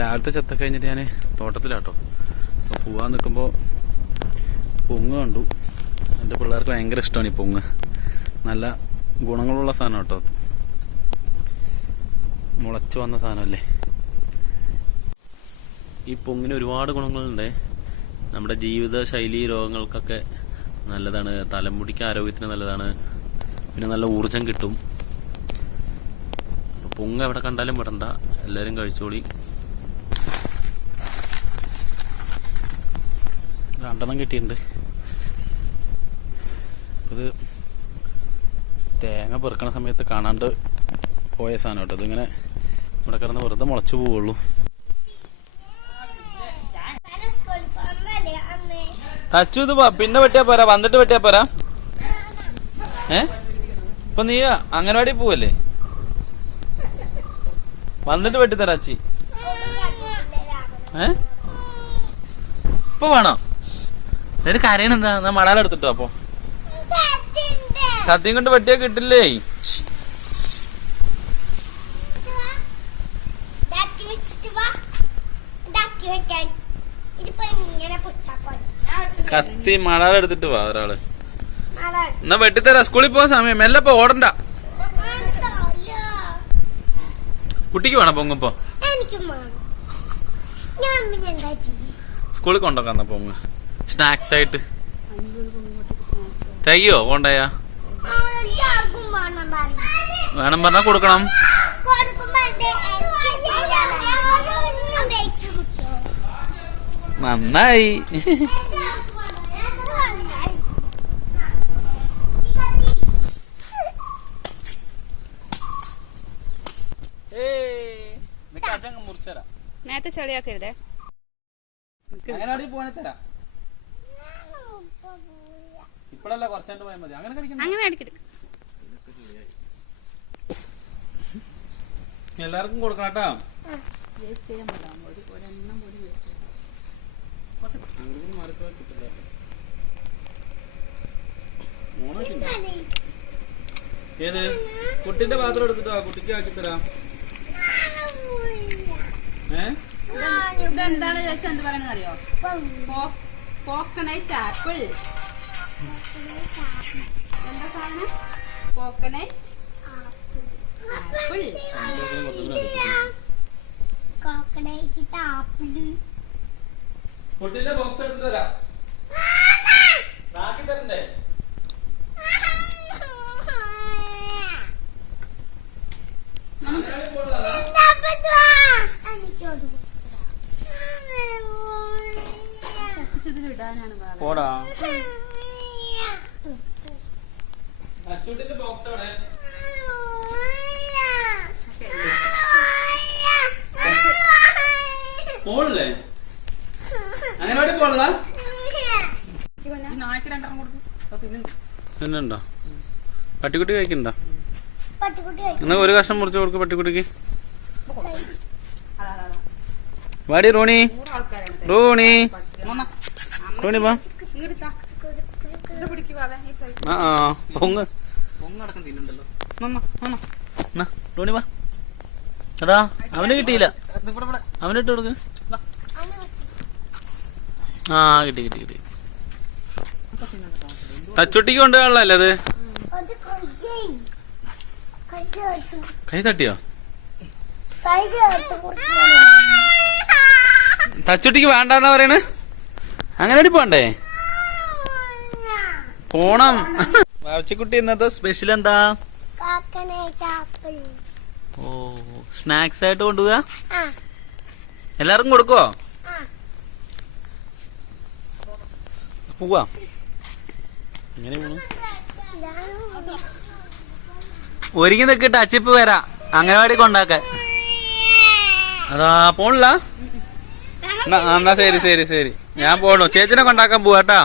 രാവിലത്തെ ചെത്ത കഴിഞ്ഞിട്ട് ഞാൻ തോട്ടത്തിലാട്ടോ. അപ്പോൾ പോവാൻ നിൽക്കുമ്പോൾ പൊങ്ങ് കണ്ടു. എൻ്റെ പിള്ളേർക്ക് ഭയങ്കര ഇഷ്ടമാണ് ഈ പൊങ്ങ്. നല്ല ഗുണങ്ങളുള്ള സാധനം കേട്ടോ. മുളച്ചു വന്ന സാധനമല്ലേ. ഈ പൊങ്ങിന് ഒരുപാട് ഗുണങ്ങളുണ്ട്. നമ്മുടെ ജീവിത ശൈലി രോഗങ്ങൾക്കൊക്കെ നല്ലതാണ്. തലമുടിക്ക് ആരോഗ്യത്തിന് നല്ലതാണ്. പിന്നെ നല്ല ഊർജം കിട്ടും. അപ്പോൾ പൊങ്ങ് എവിടെ കണ്ടാലും വിടണ്ട, എല്ലാവരും കഴിച്ചോളി. രണ്ടെണ്ണം കിട്ടിയിട്ടുണ്ട്. ഇത് തേങ്ങ പെറുക്കണ സമയത്ത് കാണാണ്ട് പോയ സാധനം കേട്ടോ. ഇതിങ്ങനെ ഇവിടെ കിടന്ന് വെറുതെ മുളച്ചു പോവുള്ളൂ. തച്ചു ഇത് പിന്നെ വെട്ടിയാ പോരാ, വന്നിട്ട് വെട്ടിയാ പോരാ. ഇപ്പൊ നീ അംഗനവാടി പോവല്ലേ? വന്നിട്ട് വെട്ടിത്തരാ അച്ചി. ഇപ്പൊ വേണോ? ഇതിന് കരയണെന്താ? എന്നാ മടാലെടുത്തിട്ടോ. അപ്പൊ കത്തിയും കൊണ്ട് വെട്ടിയാ കിട്ടില്ലേ? കത്തി മടാലെടുത്തിട്ട് വാ ഒരാള്. എന്നാ വെട്ടിത്തരാ. സ്കൂളിൽ പോവാൻ സമയം. മെല്ലെ ഇപ്പൊ ഓടണ്ട. കുട്ടിക്ക് വേണം പൊങ്ങിപ്പോ. സ്കൂളിൽ കൊണ്ടുവന്ന പൊങ്ങ് സ്നാക്സ് ആയിട്ട്. തയ്യോ കൊണ്ടയാ? വേണം പറഞ്ഞാ കൊടുക്കണം. നന്നായി. നേരത്തെ ചെളിയാക്കരുതേ. അങ്ങനെ പോണേ തരാം. ഇപ്പഴല്ല കുറച്ചായിട്ട് പോയാൽ മതി. അങ്ങനെ അടിക്കെടുക്ക. എല്ലാവർക്കും കൊടുക്കണം കേട്ടോ. വേസ്റ്റ് ചെയ്യാൻ പറ്റാം. ഒരെണ്ണം പോലും വേസ്റ്റ് ചെയ്യാം. ഏത് കുട്ടിന്റെ പാത്രം എടുത്തിട്ടോ? കുട്ടിക്ക് ആക്കി തരാം. ഇതെന്താണ് ചോദിച്ചാൽ എന്ത് പറയണെന്ന് അറിയോ? Coconut apple. എന്താ സാധനം? Coconut apple. കുട്ടിന്റെ ബോക്സ് എടുത്തിട്ട് വരാം. ആക്കി തരണ്ടേ? പോടാ. അച്ചൂട്ടിന്റെ ബോക്സ് അവിടെ. പോളല്ലേ? അങ്ങനെ പോളാ. പിന്നെണ്ടോ പട്ടിക്കുട്ടി കഴിക്കണ്ട? എന്നാ ഒരു കഷ്ണം മുറിച്ച് കൊടുക്ക് പട്ടിക്കുട്ടിക്ക്. വാടി റോണി. റോണി റോണി വാ. പൊങ്ങ് റോണി വാ. അതാ അവന് കിട്ടിയില്ല. അവനിട്ട് കൊടുക്ക്. ആ കിട്ടി കിട്ടി കിട്ടി. തച്ചുട്ടിക്ക് കൊണ്ടുപോകാനുള്ളല്ലേ അത്? കൈ തട്ടിയോ? തച്ചുട്ടിക്ക് വേണ്ടെന്നാ പറയണ്. അങ്ങനെ പോണ്ടേ? പോണം. വാവച്ചിക്കുട്ടി ഇന്നത്തെ സ്പെഷ്യൽ എന്താ? ഓ സ്നാക്സ് ആയിട്ട് കൊണ്ടുപോവാ. എല്ലാവർക്കും കൊടുക്കോ? പോവാ. എങ്ങനെ പോണു? ഒരുങ്ങി നിൽക്കിട്ട് അച്ചിപ്പ് വരാ അംഗനവാടി കൊണ്ടാക്കാൻ. അതാ പോണില്ല. എന്നാ ശരി ശരി ശരി ഞാൻ പോണു. ചേച്ചിനെ കൊണ്ടാക്കാൻ പോവാട്ടാ.